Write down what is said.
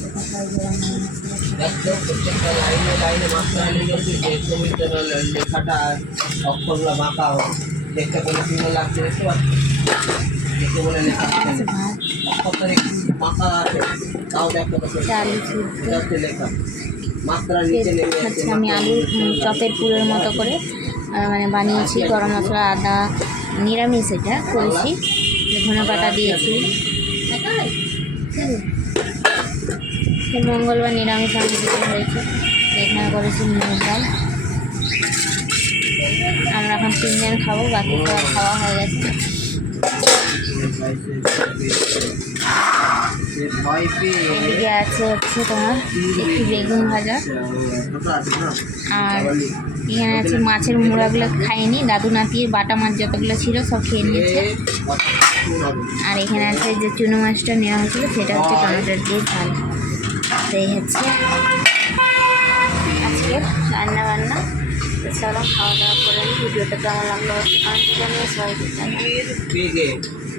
দেখো প্রত্যেকটা লাইনে লাইনে মাত্রা লিখে যে ছবিতে লেখাটা অক্ষরগুলো বাঁকা দেখতে বলে 3 লাখ দেখতে পাচ্ছি দেখতে বলে লেখা আছে অক্ষরটা একটু বাঁকা আছে তাও দেখতে পাচ্ছি লেখা মাত্রা নিচে নেমে আছে। আমি আলু চপের পুরের মতো করে মানে বানিয়েছি, গরম মশলা, আদা, নিরামিষ এটা করেছি, ধনে পাতা দিয়েছি। মঙ্গলবার নিরামিষ আমি দিতে হয়েছে, এখানে করেছি মুগ ডাল। আমরা এখন 3 জন খাবো, বাকি সবার খাওয়া হয়ে গেছে। এদিকে আছে হচ্ছে তোমার একটু বেগুন ভাজা, আর এখানে আছে মাছের মুড়াগুলো খাইনি, দাদু নাতির বাটা মাছ যতগুলো ছিল সব খেয়ে নিয়েছে। আর এখানে আছে যে চুনো মাছটা নেওয়া হয়েছিল, সেটা হচ্ছে টমেটোর দিয়ে ঝাল। সেই হচ্ছে আজকে রান্না বান্না। চলো খাওয়া দাওয়া করে ভিডিওটা কেমন লাগলো কমেন্ট জানিয়ে সবাইকে জানাই।